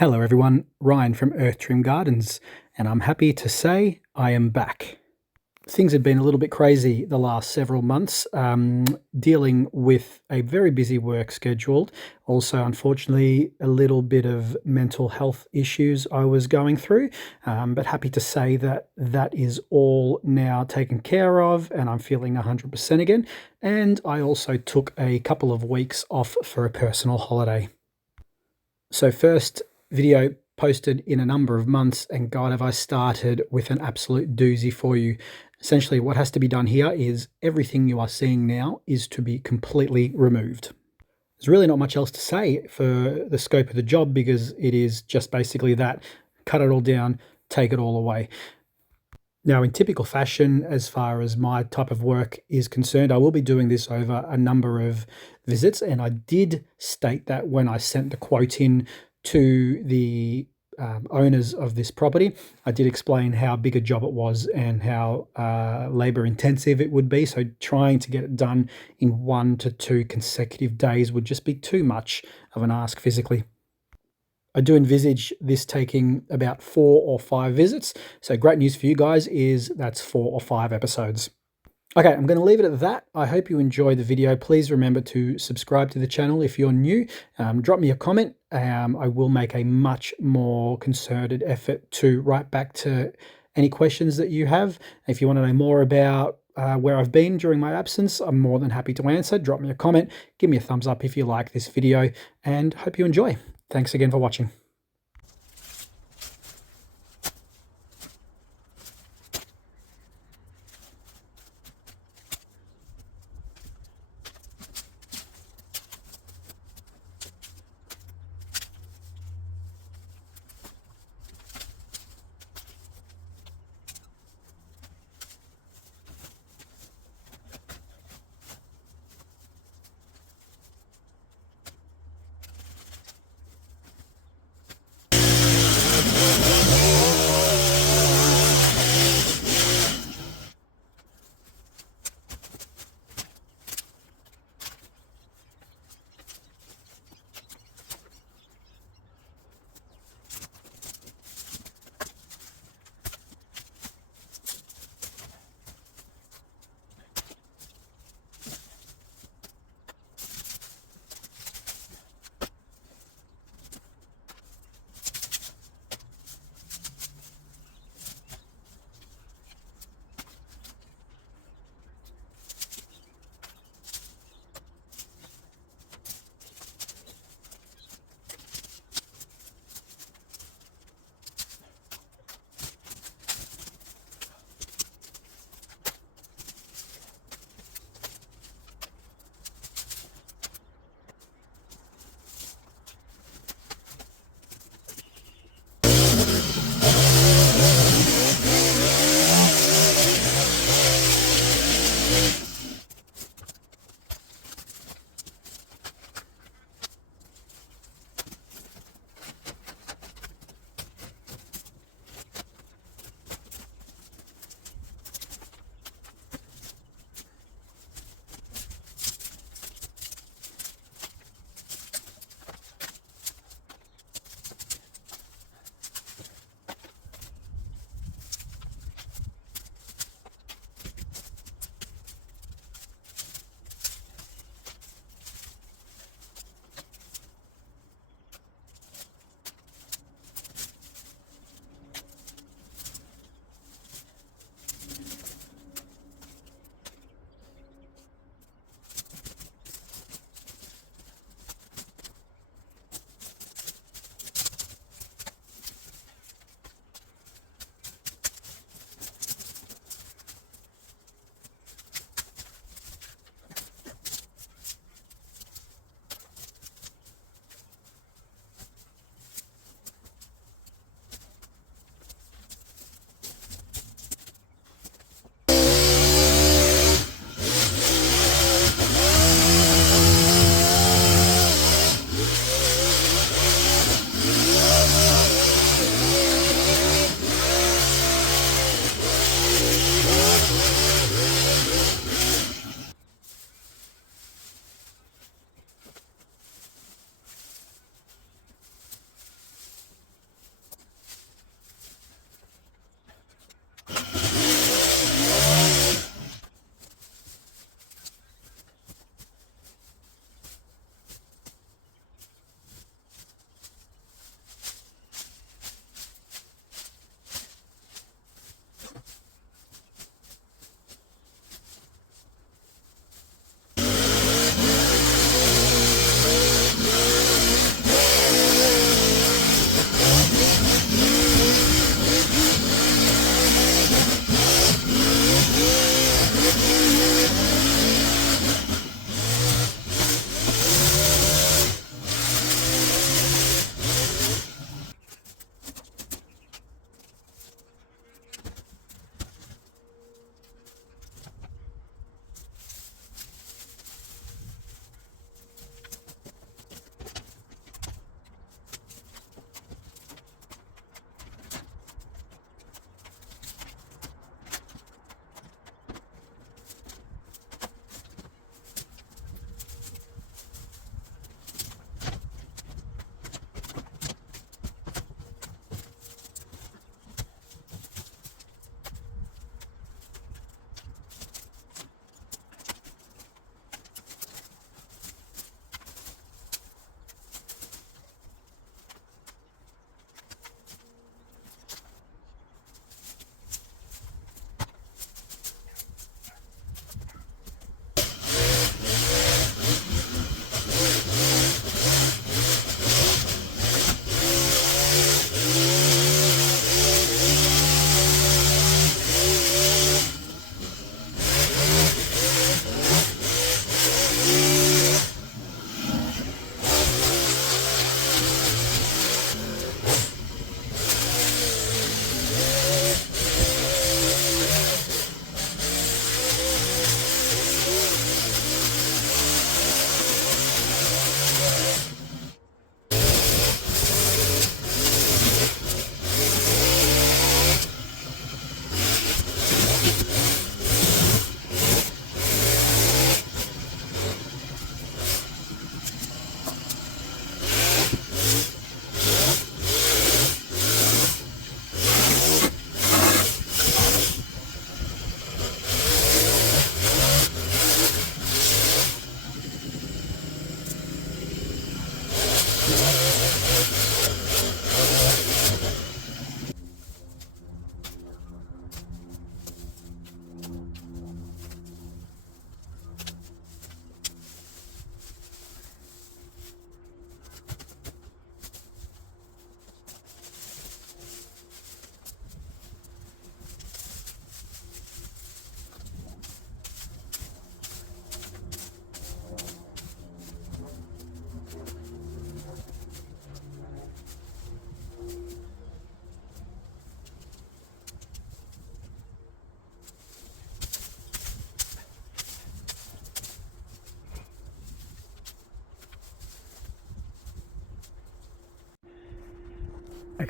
Hello everyone, Ryan from Earth Trim Gardens, and I'm happy to say I am back. Things have been a little bit crazy the last several months, dealing with a very busy work schedule. Also, unfortunately, a little bit of mental health issues I was going through, but happy to say that that is all now taken care of and I'm feeling 100% again. And I also took a couple of weeks off for a personal holiday. So first video posted in a number of months, and God, have I started with an absolute doozy for you. Essentially, what has to be done here is everything you are seeing now is to be completely removed. There's really not much else to say for the scope of the job because it is just basically that. Cut it all down, take it all away. Now, in typical fashion, as far as my type of work is concerned, I will be doing this over a number of visits, and I did state that when I sent the quote in to the owners of this property. I did explain how big a job it was and how labor intensive it would be, so trying to get it done in 1 to 2 consecutive days would just be too much of an ask physically. I do envisage this taking about 4 or 5 visits. So great news for you guys is that's 4 or 5 episodes. Okay, I'm going to leave it at that. I hope you enjoyed the video. Please remember to subscribe to the channel if you're new. Drop me a comment. I will make a much more concerted effort to write back to any questions that you have. If you want to know more about where I've been during my absence, I'm more than happy to answer. Drop me a comment. Give me a thumbs up if you like this video, and hope you enjoy. Thanks again for watching.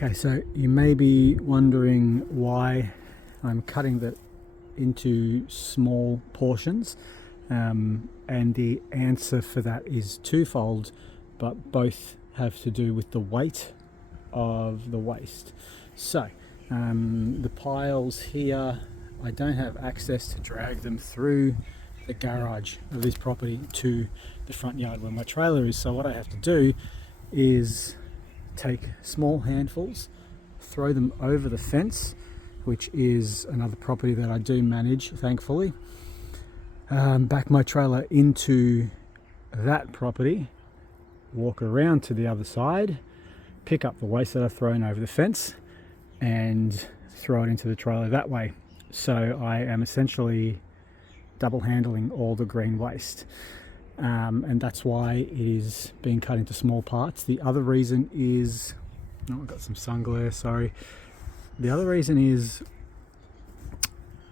Okay, so you may be wondering why I'm cutting that into small portions, and the answer for that is twofold, but both have to do with the weight of the waste. So the piles here, I don't have access to drag them through the garage of this property to the front yard where my trailer is, so what I have to do is take small handfuls, throw them over the fence, which is another property that I do manage, thankfully, back my trailer into that property, walk around to the other side, pick up the waste that I've thrown over the fence and throw it into the trailer that way. So I am essentially double handling all the green waste. And that's why it is being cut into small parts. The other reason is, I've got some sun glare, sorry. The other reason is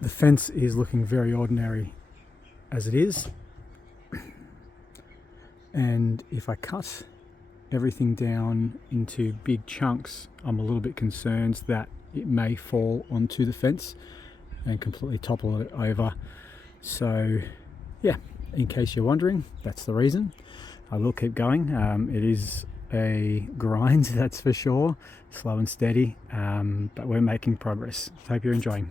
the fence is looking very ordinary as it is. And if I cut everything down into big chunks, I'm a little bit concerned that it may fall onto the fence and completely topple it over. So yeah, in case you're wondering, that's the reason. I will keep going. It is a grind, that's for sure, slow and steady, but we're making progress. Hope you're enjoying.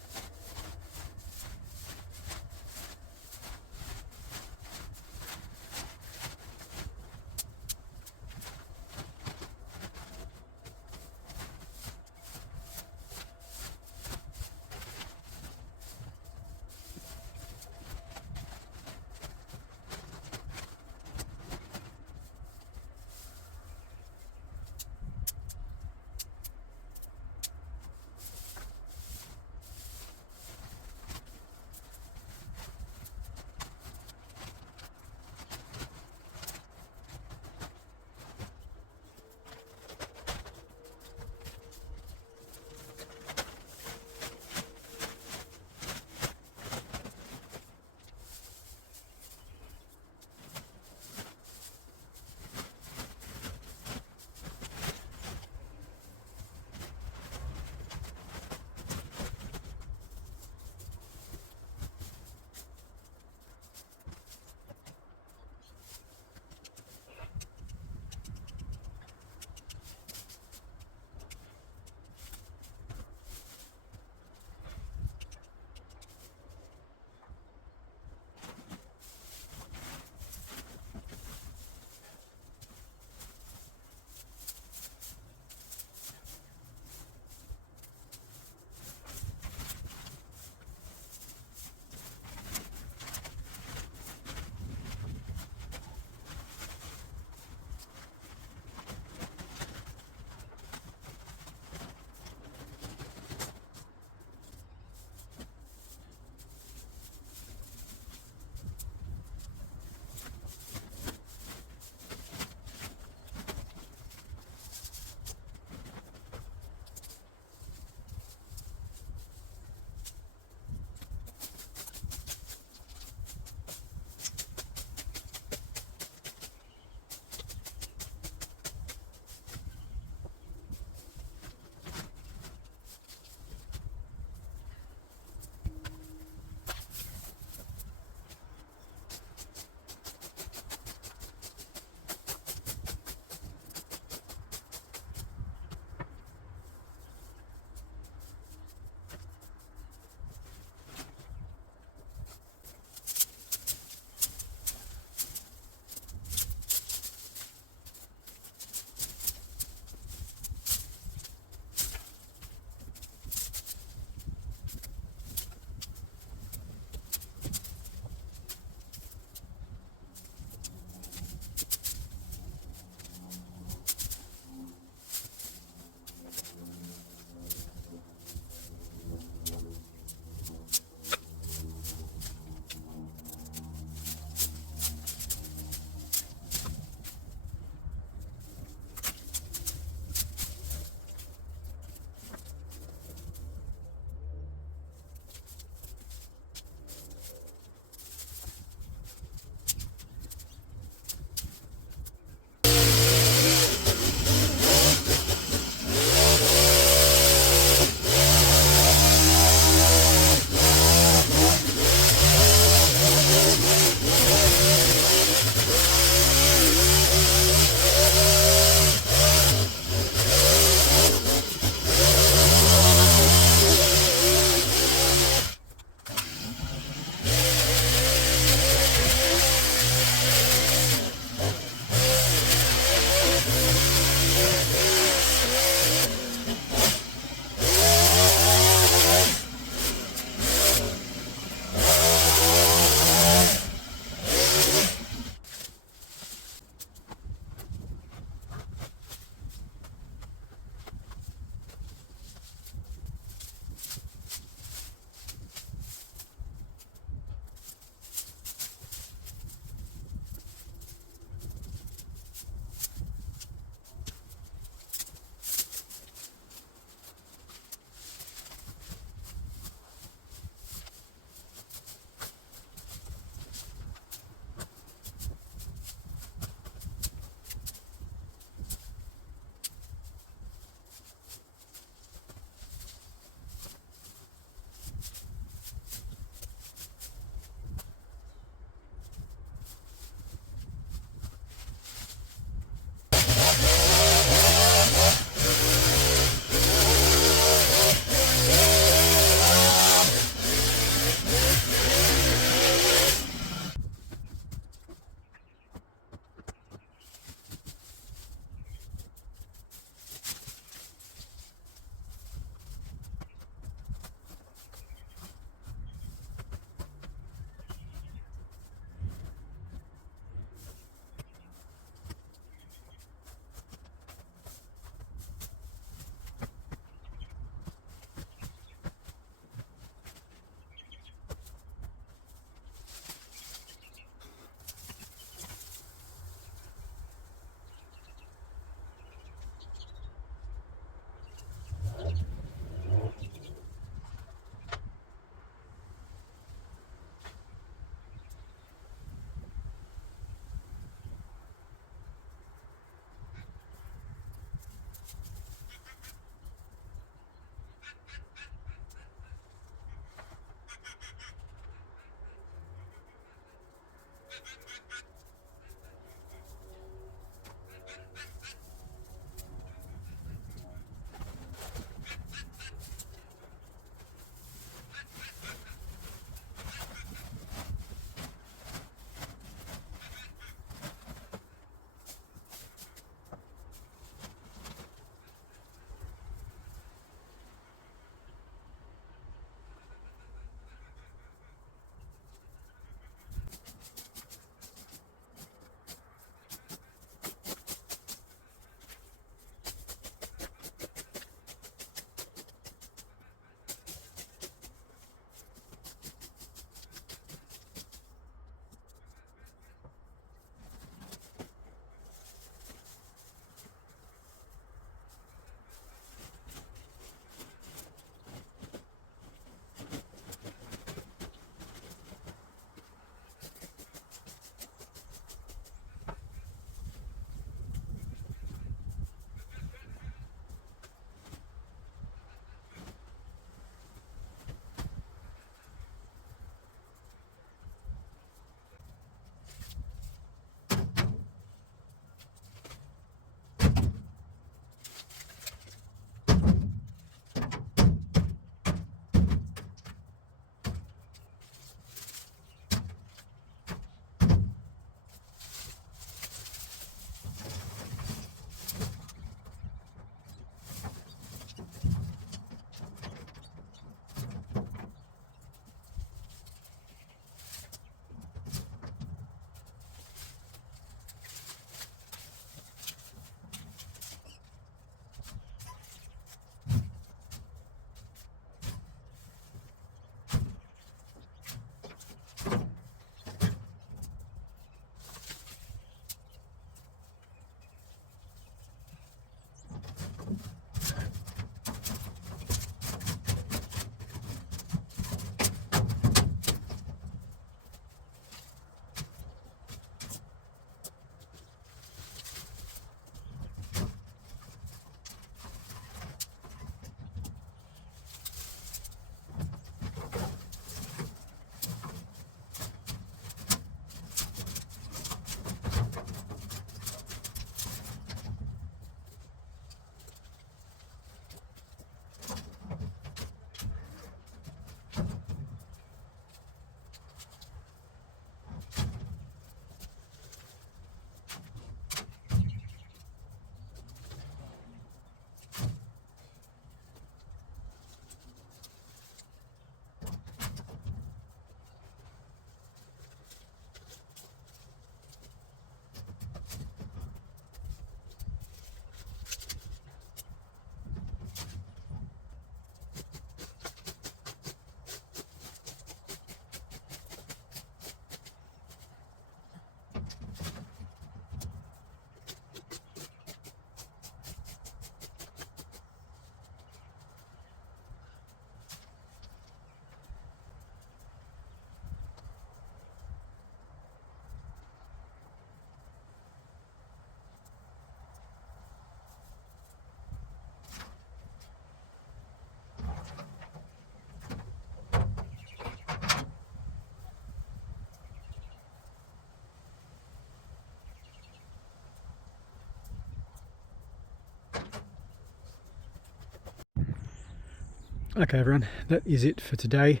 Okay everyone, that is it for today.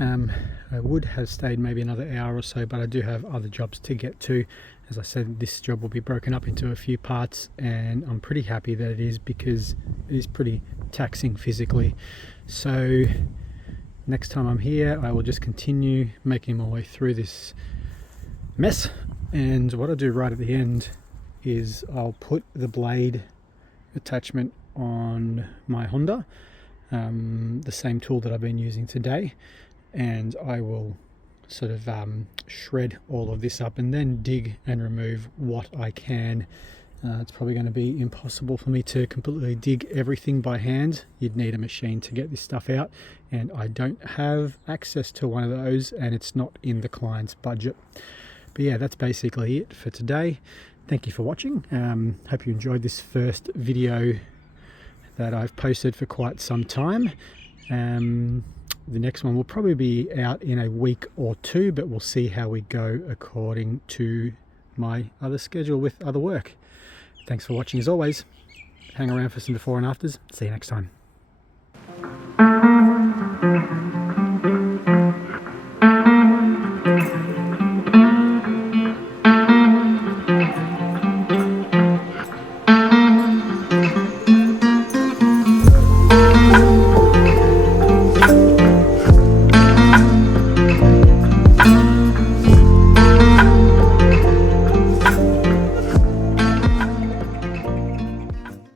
I would have stayed maybe another hour or so, but I do have other jobs to get to. As I said, this job will be broken up into a few parts, and I'm pretty happy that it is, because it is pretty taxing physically. So next time I'm here, I will just continue making my way through this mess, and what I'll do right at the end is I'll put the blade attachment on my Honda, the same tool that I've been using today, and I will sort of shred all of this up and then dig and remove what I can. It's probably going to be impossible for me to completely dig everything by hand. You'd need a machine to get this stuff out, and I don't have access to one of those, and it's not in the client's budget. But yeah, that's basically it for today. Thank you for watching. Hope you enjoyed this first video that I've posted for quite some time. The next one will probably be out in a week or two, but we'll see how we go according to my other schedule with other work. Thanks for watching as always. Hang around for some before and afters. See you next time.